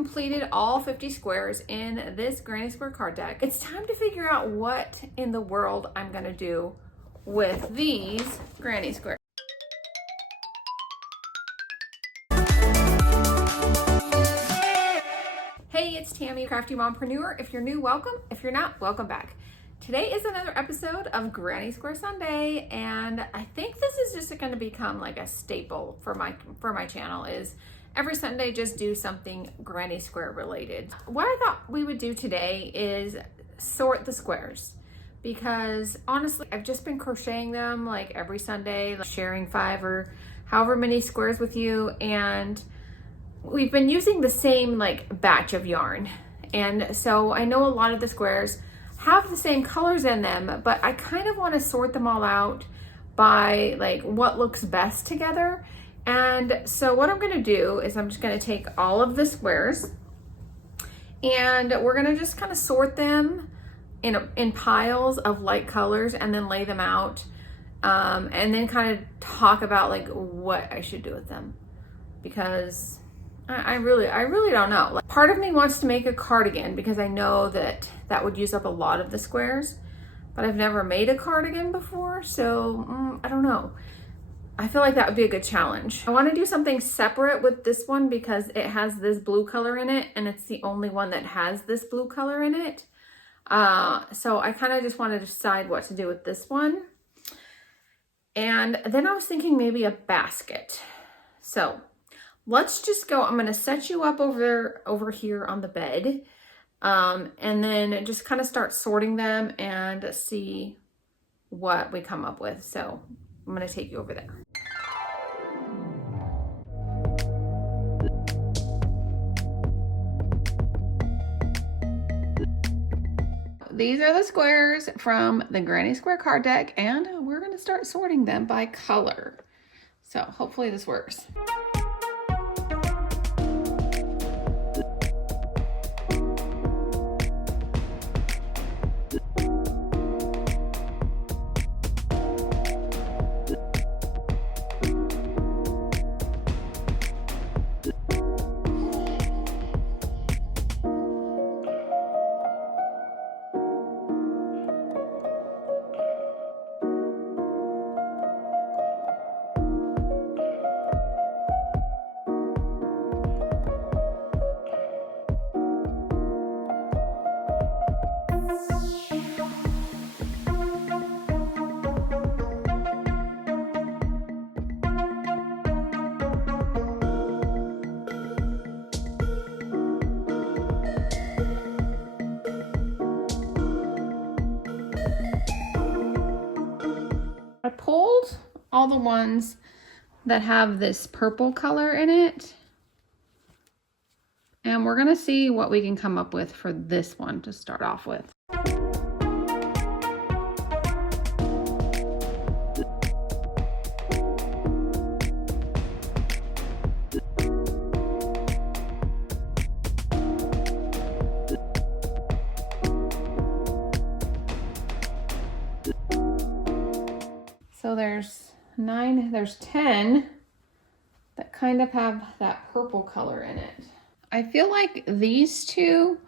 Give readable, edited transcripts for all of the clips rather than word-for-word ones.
completed all 50 squares in this granny square card deck. It's time to figure out what in the world I'm gonna do with these granny squares. Hey, it's Tammy, Crafty Mompreneur. If you're new, welcome. If you're not, welcome back. Today is another episode of Granny Square Sunday, and I think this is just going to become like a staple for my channel. Is every Sunday just do something Granny Square related. What I thought we would do today is sort the squares, because honestly, I've just been crocheting them like every Sunday, like sharing 5 or however many squares with you, and we've been using the same like batch of yarn, and so I know a lot of the squares have the same colors in them, but I kind of want to sort them all out by like what looks best together. And so what I'm going to do is I'm just going to take all of the squares and we're going to just kind of sort them in piles of light colors and then lay them out, and then kind of talk about like what I should do with them, because I really don't know. Like, part of me wants to make a cardigan because I know that would use up a lot of the squares, but I've never made a cardigan before, so I don't know. I feel like that would be a good challenge. I want to do something separate with this one because it has this blue color in it, and it's the only one that has this blue color in it. So I kind of just want to decide what to do with this one. And then I was thinking maybe a basket. So let's just go. I'm going to set you up over here on the bed, and then just kind of start sorting them and see what we come up with. So I'm going to take you over there. These are the squares from the Granny Square card deck, and we're going to start sorting them by color. So hopefully this works. I pulled all the ones that have this purple color in it, and we're gonna see what we can come up with for this one to start off with. So there's 10 that kind of have that purple color in it. I feel like these two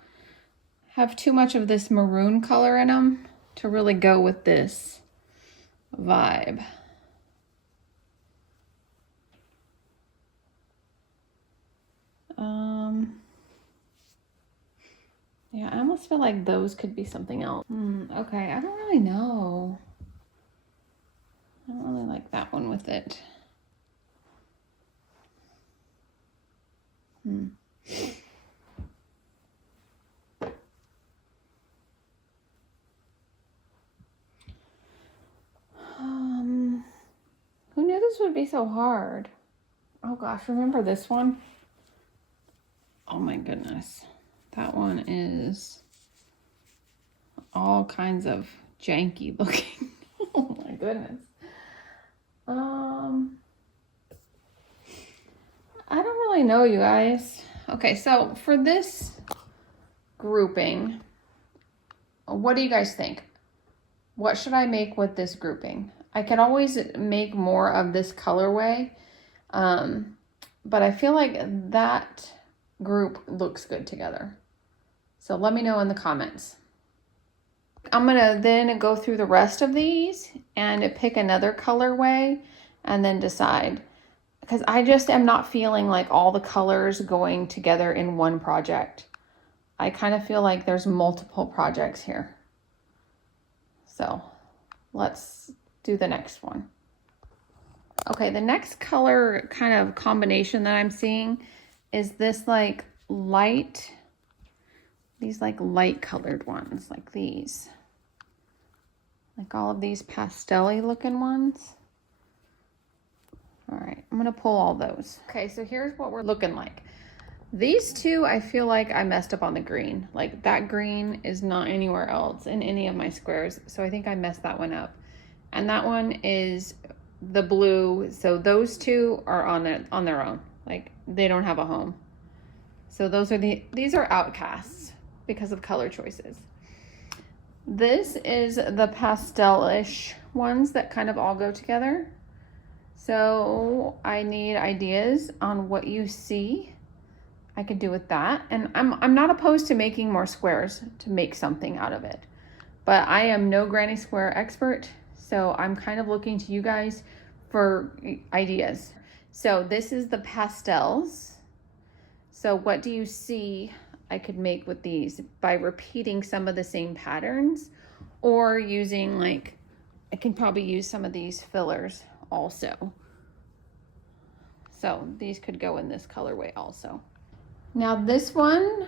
have too much of this maroon color in them to really go with this vibe. Yeah, I almost feel like those could be something else. Okay, I don't really know. I don't really like that one with it. Who knew this would be so hard? Oh gosh, remember this one? Oh my goodness. That one is all kinds of janky looking. Oh my goodness. I don't really know, you guys. Okay, so for this grouping, what do you guys think? What should I make with this grouping? I could always make more of this colorway, but I feel like that group looks good together. So let me know in the comments. I'm gonna then go through the rest of these and pick another colorway and then decide, because I just am not feeling like all the colors going together in one project. I kind of feel like there's multiple projects here. So let's do the next one. Okay, the next color kind of combination that I'm seeing is this like light, these like light colored ones, like these. Like all of these pastel-y looking ones. All right, I'm gonna pull all those. Okay, so here's what we're looking like. These two, I feel like I messed up on the green. Like that green is not anywhere else in any of my squares. So I think I messed that one up. And that one is the blue. So those two are on their own. Like they don't have a home. So these are outcasts because of color choices. This is the pastel-ish ones that kind of all go together. So I need ideas on what you see I could do with that. And I'm not opposed to making more squares to make something out of it. But I am no granny square expert, so I'm kind of looking to you guys for ideas. So this is the pastels. So what do you see I could make with these by repeating some of the same patterns, or using like, I can probably use some of these fillers also. So these could go in this colorway also. Now this one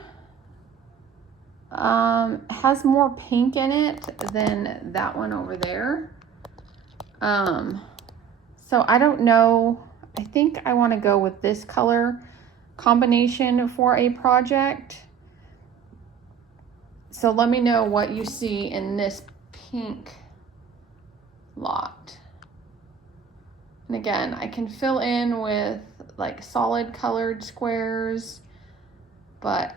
has more pink in it than that one over there. So I don't know. I think I want to go with this color combination for a project. So let me know what you see in this pink lot. And again, I can fill in with like solid colored squares, but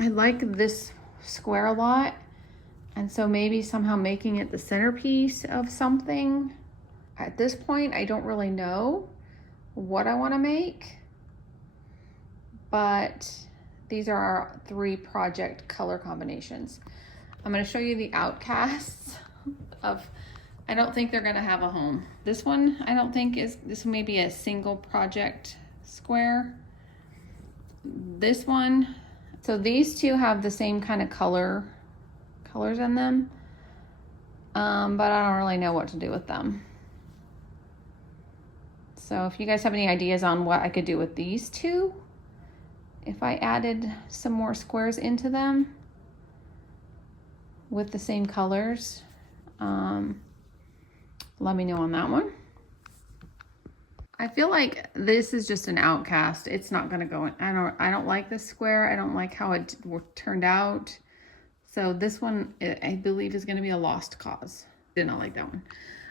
I like this square a lot. And so maybe somehow making it the centerpiece of something. At this point, I don't really know what I want to make, but these are our 3 project color combinations. I'm going to show you the outcasts of, I don't think they're going to have a home. This one, I don't think this may be a single project square. This one, so these two have the same kind of colors in them, but I don't really know what to do with them. So if you guys have any ideas on what I could do with these two, if I added some more squares into them with the same colors, let me know on that one. I feel like this is just an outcast. It's not gonna go in. I don't like this square. I don't like how it turned out. So this one, I believe, is gonna be a lost cause. Did not like that one.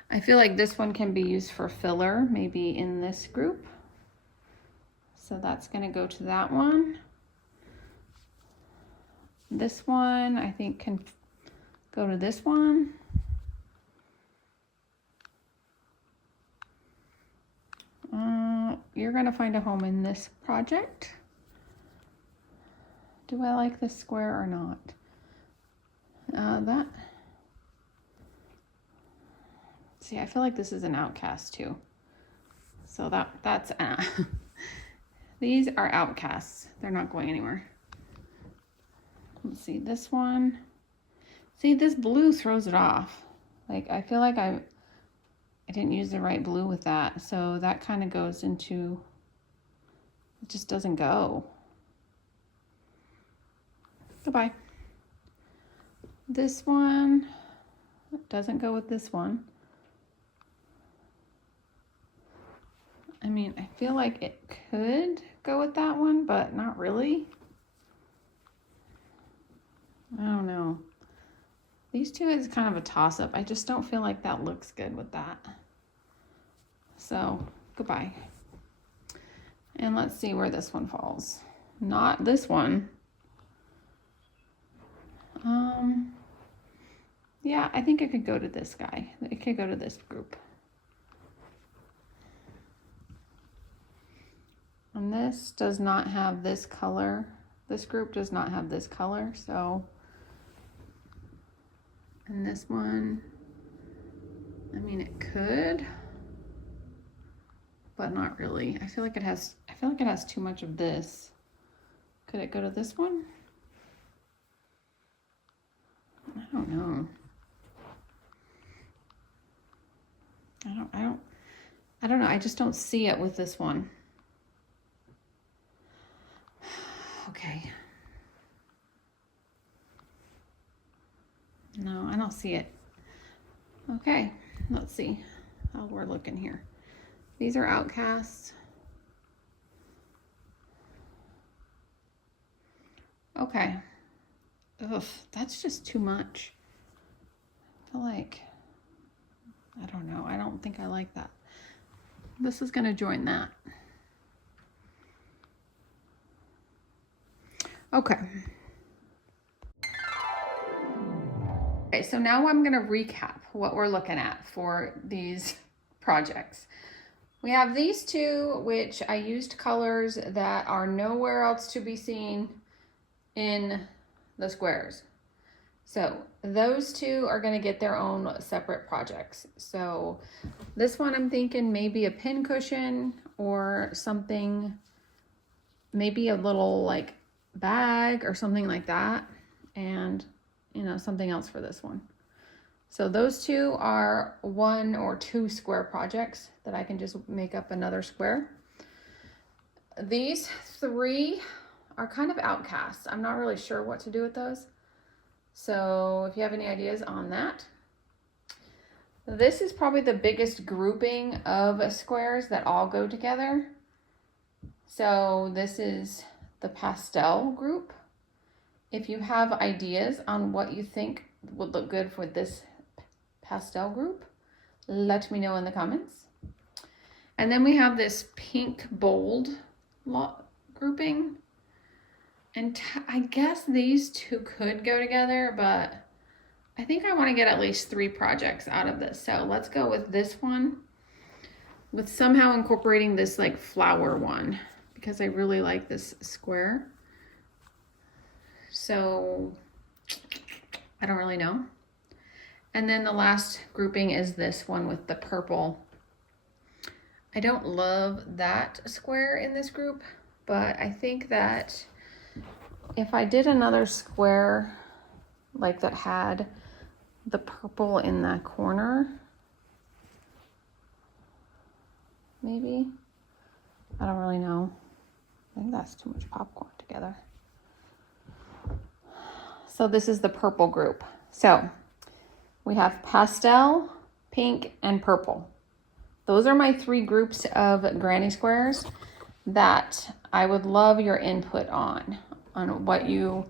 I feel like this one can be used for filler, maybe in this group. So that's gonna go to that one. This one, I think, can go to this one. You're gonna find a home in this project. Do I like this square or not? See, I feel like this is an outcast too. So that's these are outcasts. They're not going anywhere. Let's see this one. See, this blue throws it off. Like, I feel like I didn't use the right blue with that. So that kind of goes into, it just doesn't go. Goodbye. This one doesn't go with this one. I mean, I feel like it could go with that one, but not really. I don't know. These two is kind of a toss-up. I just don't feel like that looks good with that. So, goodbye. And let's see where this one falls. Not this one. Yeah, I think it could go to this guy. It could go to this group. And this does not have this color This group does not have this color, so. And this one, I mean, it could, but not really. I feel like it has too much of this. Could it go to this one? I don't know. I don't know. I just don't see it with this one. Okay. No, I don't see it. Okay, let's see how we're looking here. These are outcasts. Okay. Ugh, that's just too much. I feel like, I don't know. I don't think I like that. This is going to join that. Okay. Okay, so now I'm going to recap what we're looking at for these projects. We have these two, which I used colors that are nowhere else to be seen in the squares. So those two are going to get their own separate projects. So this one I'm thinking maybe a pin cushion or something, maybe a little like bag or something like that. And you know, something else for this one. So those two are 1 or 2 square projects that I can just make up another square. These 3 are kind of outcasts. I'm not really sure what to do with those. So if you have any ideas on that. This is probably the biggest grouping of squares that all go together. So this is the pastel group. If you have ideas on what you think would look good for this pastel group, let me know in the comments. And then we have this pink bold grouping. And I guess these two could go together, but I think I want to get at least 3 projects out of this. So let's go with this one, with somehow incorporating this like flower one, because I really like this square. So I don't really know. And then the last grouping is this one with the purple. I don't love that square in this group, but I think that if I did another square like that had the purple in that corner, maybe, I don't really know. I think that's too much popcorn together. So this is the purple group. So we have pastel, pink, and purple. Those are my 3 groups of granny squares that I would love your input on what you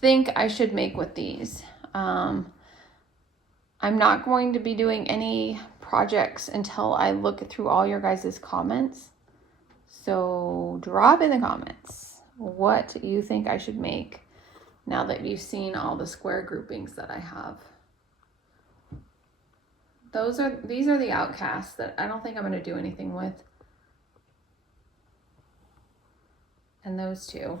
think I should make with these. I'm not going to be doing any projects until I look through all your guys' comments. So drop in the comments what you think I should make now that you've seen all the square groupings that I have. These are the outcasts that I don't think I'm going to do anything with. And those two.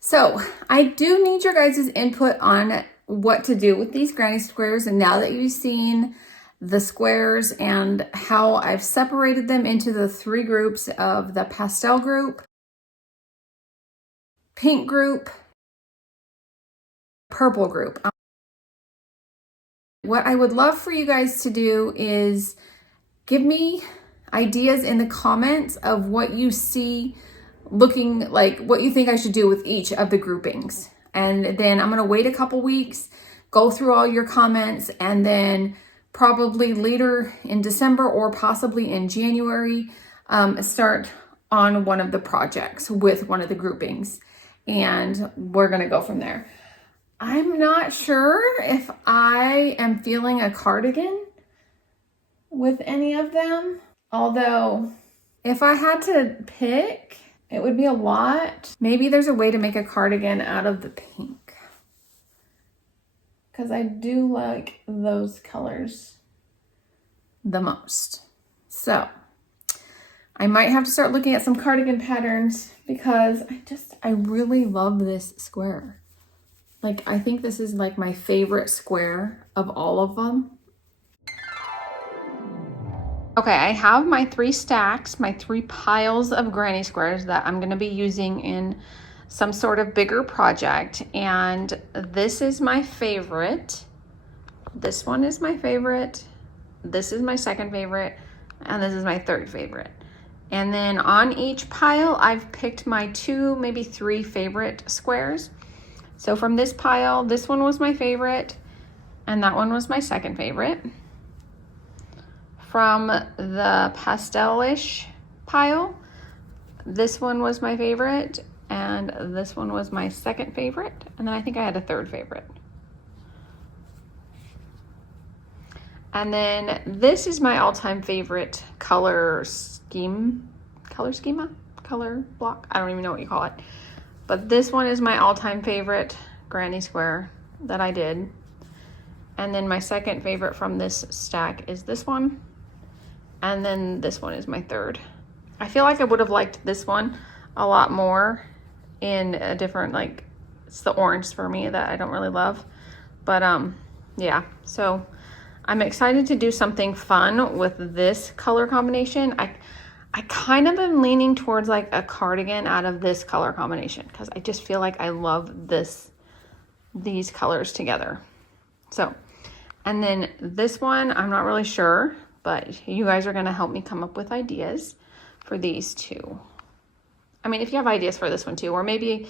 So I do need your guys' input on what to do with these granny squares. And now that you've seen the squares and how I've separated them into the 3 groups of the pastel group, pink group, purple group. What I would love for you guys to do is give me ideas in the comments of what you see looking like, what you think I should do with each of the groupings. And then I'm going to wait a couple weeks, go through all your comments, and then probably later in December or possibly in January, start on one of the projects with one of the groupings. And we're going to go from there. I'm not sure if I am feeling a cardigan with any of them. Although if I had to pick, it would be a lot. Maybe there's a way to make a cardigan out of the pink, because I do like those colors the most. So I might have to start looking at some cardigan patterns because I really love this square. Like, I think this is like my favorite square of all of them. Okay, I have my 3 stacks, my 3 piles of granny squares that I'm gonna be using in some sort of bigger project. And this is my favorite. This one is my favorite. This is my second favorite. And this is my third favorite. And then on each pile, I've picked my 2, maybe 3 favorite squares. So from this pile, this one was my favorite, and that one was my second favorite. From the pastel-ish pile, this one was my favorite, and this one was my second favorite, and then I think I had a third favorite. And then this is my all-time favorite color block. I don't even know what you call it. But this one is my all-time favorite granny square that I did. And then my second favorite from this stack is this one. And then this one is my third. I feel like I would have liked this one a lot more in a different, like, it's the orange for me that I don't really love. But yeah, so I'm excited to do something fun with this color combination. I kind of am leaning towards like a cardigan out of this color combination because I just feel like I love these colors together. So, and then this one, I'm not really sure, but you guys are gonna help me come up with ideas for these 2. I mean, if you have ideas for this one too, or maybe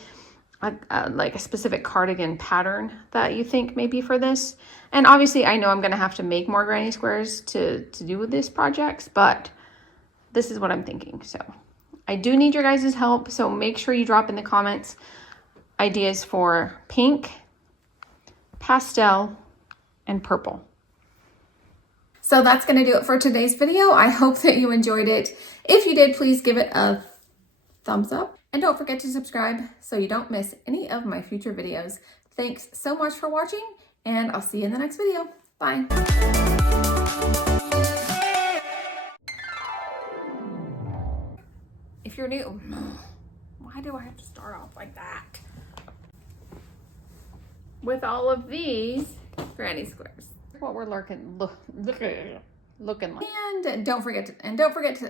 like a specific cardigan pattern that you think maybe for this. And obviously I know I'm gonna have to make more granny squares to do with these projects, but this is what I'm thinking. So I do need your guys' help. So make sure you drop in the comments ideas for pink, pastel, and purple. So that's gonna do it for today's video. I hope that you enjoyed it. If you did, please give it a thumbs up. And don't forget to subscribe so you don't miss any of my future videos. Thanks so much for watching, and I'll see you in the next video. Bye. If you're new, why do I have to start off like that? With all of these granny squares. What we're looking like. And don't forget to